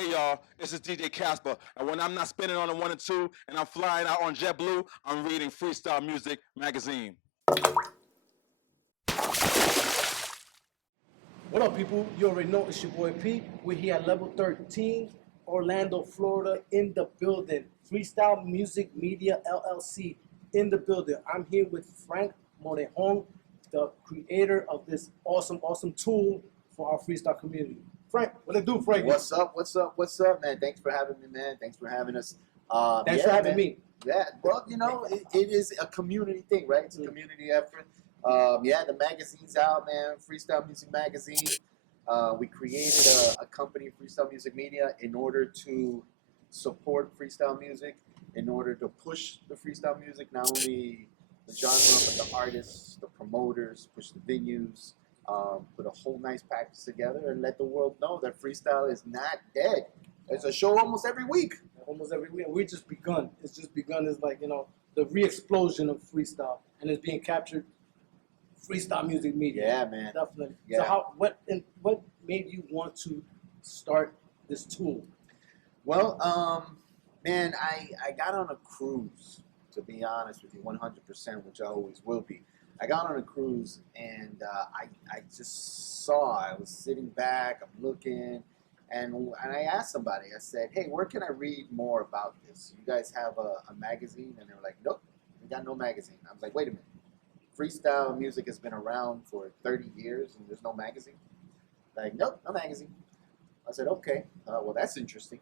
Hey y'all, this is DJ Casper, and when I'm not spinning on a 1 and 2 and I'm flying out on JetBlue, I'm reading Freestyle Music magazine. What up, people? You already know it's your boy P. We're here at level 13, Orlando, Florida, in the building. Freestyle Music Media LLC in the building. I'm here with Frank Morejon, the creator of this awesome tool for our freestyle community. Frank, what it do, Frank? What's up, man? Thanks for having me, man. Thanks for having us. Thanks for having me. Yeah, well, it is a community thing, right? It's a community effort. The magazine's out, man. Freestyle Music Magazine. We created a company, Freestyle Music Media, in order to support freestyle music, in order to push the freestyle music, not only the genre, but the artists, the promoters, push the venues, put a whole nice package together and let the world know that freestyle is not dead. There's a show almost every week. Almost every week. We just begun. It's just begun. It's like, the re-explosion of freestyle, and it's being captured. Freestyle Music Media. Yeah, man. Definitely. Yeah. So what made you want to start this tool? Well, man, I got on a cruise, to be honest with you, 100%, which I always will be. I got on a cruise, and I just saw, I was sitting back, I'm looking, and I asked somebody, I said, hey, where can I read more about this? You guys have a magazine? And they were like, nope, we got no magazine. I was like, wait a minute. Freestyle music has been around for 30 years and there's no magazine? Like, nope, no magazine. I said, okay, well, that's interesting.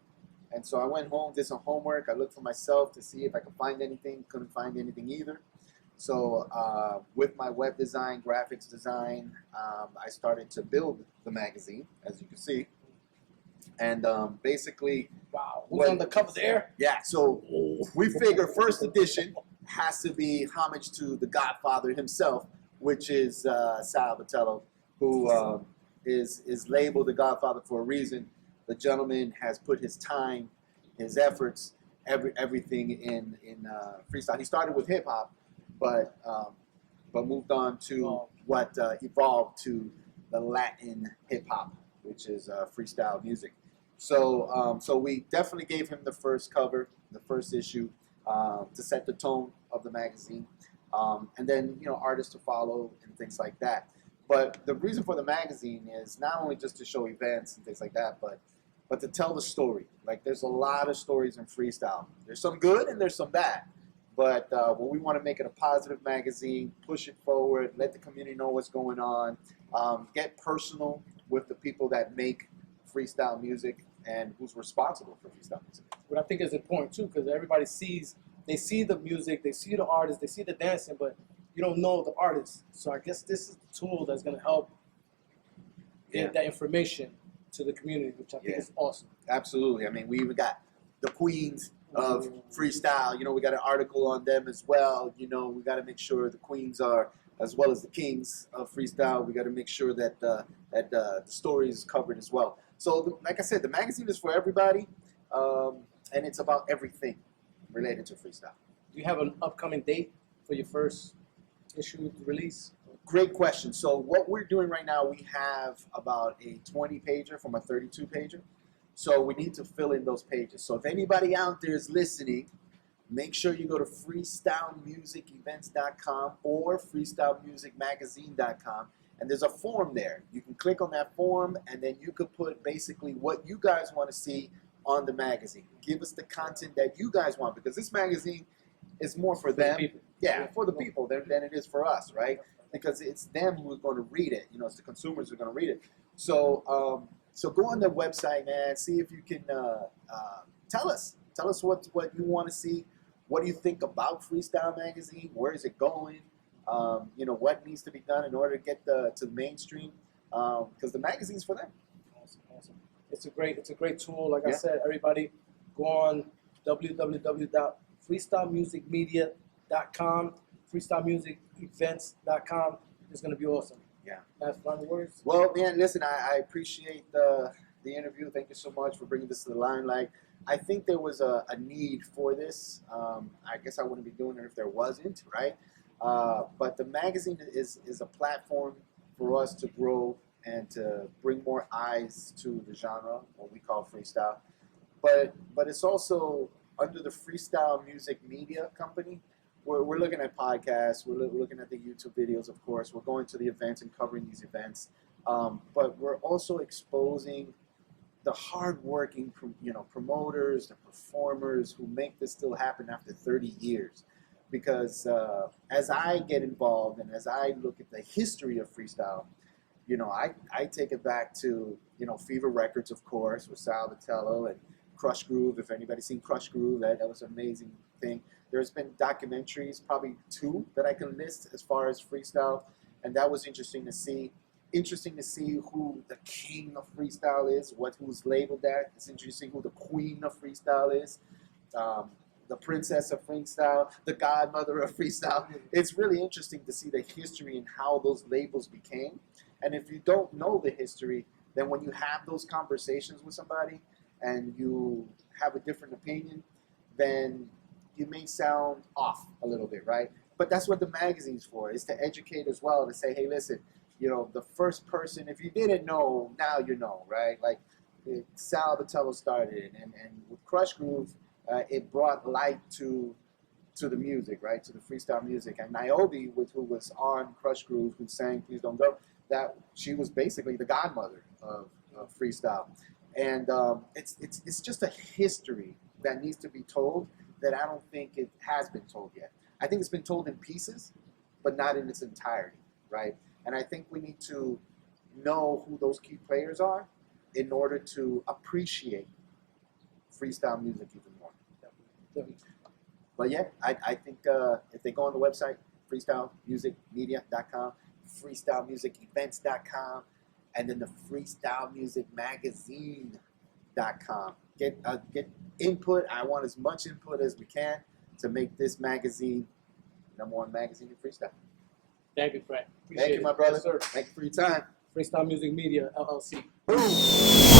And so I went home, did some homework. I looked for myself to see if I could find anything. Couldn't find anything either. So with my web design, graphics design, I started to build the magazine, as you can see. And basically... Wow, who's on the cover there? Yeah, so we figure first edition has to be homage to the Godfather himself, which is Sal Vitello, who is labeled the Godfather for a reason. The gentleman has put his time, his efforts, everything in freestyle. He started with hip hop, but moved on to what evolved to the Latin hip hop, which is freestyle music. So we definitely gave him the first cover, the first issue, to set the tone of the magazine, and then artists to follow and things like that. But the reason for the magazine is not only just to show events and things like that, but to tell the story. Like, there's a lot of stories in freestyle. There's some good and there's some bad. But we want to make it a positive magazine, push it forward, let the community know what's going on, get personal with the people that make freestyle music and who's responsible for freestyle music. What I think is important too, because everybody sees the music, they see the artist, they see the dancing, but you don't know the artist. So I guess this is the tool that's going to help get that information to the community, which I think is awesome. Absolutely. I mean, we even got the queens of freestyle. We got an article on them as well. We got to make sure the queens are, as well as the kings of freestyle. We got to make sure that the story is covered as well. So, like I said, the magazine is for everybody, and it's about everything related to freestyle. Do you have an upcoming date for your first issue release? Great question. So what we're doing right now, we have about a 20-pager from a 32-pager. So we need to fill in those pages. So if anybody out there is listening, make sure you go to freestylemusicevents.com or freestylemusicmagazine.com. And there's a form there. You can click on that form, and then you could put basically what you guys want to see on the magazine. Give us the content that you guys want, because this magazine is more for them. Yeah, for the people than it is for us, right? Because it's them who's going to read it. It's the consumers who are going to read it. So so go on the website, man. See if you can tell us what you want to see. What do you think about Freestyle Magazine? Where is it going? What needs to be done in order to get to the mainstream? Because the magazine's for them. Awesome. It's a great tool. Like I said, everybody go on www.freestylemusicmedia.com, freestylemusicevents.com. It's gonna be awesome. Yeah. Last final words. Well, man, listen, I appreciate the interview. Thank you so much for bringing this to the limelight. I think there was a need for this. I guess I wouldn't be doing it if there wasn't, right? But the magazine is a platform for us to grow and to bring more eyes to the genre, what we call freestyle. But it's also under the Freestyle Music Media Company. We're looking at podcasts. We're looking at the YouTube videos, of course. We're going to the events and covering these events. But we're also exposing the hardworking, promoters, the performers who make this still happen after 30 years. Because as I get involved and as I look at the history of freestyle, I take it back to, Fever Records, of course, with Sal Vitello and Crush Groove. If anybody's seen Crush Groove, that was an amazing thing. There's been documentaries, probably 2 that I can list as far as freestyle, and that was interesting to see. Interesting to see who the king of freestyle is, who's labeled that. It's interesting who the queen of freestyle is, the princess of freestyle, the godmother of freestyle. It's really interesting to see the history and how those labels became. And if you don't know the history, then when you have those conversations with somebody and you have a different opinion, then you may sound off a little bit, right? But that's what the magazine's for, is to educate as well, to say, hey, listen, the first person, if you didn't know, now you know, right? Like Sal Vitello started it, and with Crush Groove, it brought light to the music, right? To the freestyle music. And Niobe, who was on Crush Groove, who sang Please Don't Go, that she was basically the godmother of freestyle. And it's just a history that needs to be told that I don't think it has been told yet. I think it's been told in pieces, but not in its entirety, right? And I think we need to know who those key players are in order to appreciate freestyle music even more. But yeah, I think if they go on the website, freestylemusicmedia.com, freestylemusicevents.com, and then the freestylemusicmagazine.com. Get input. I want as much input as we can to make this magazine #1 magazine in freestyle. Thank you, Frank. Thank you, my brother. Yes, sir. Thank you for your time. Freestyle Music Media, LLC. Boom.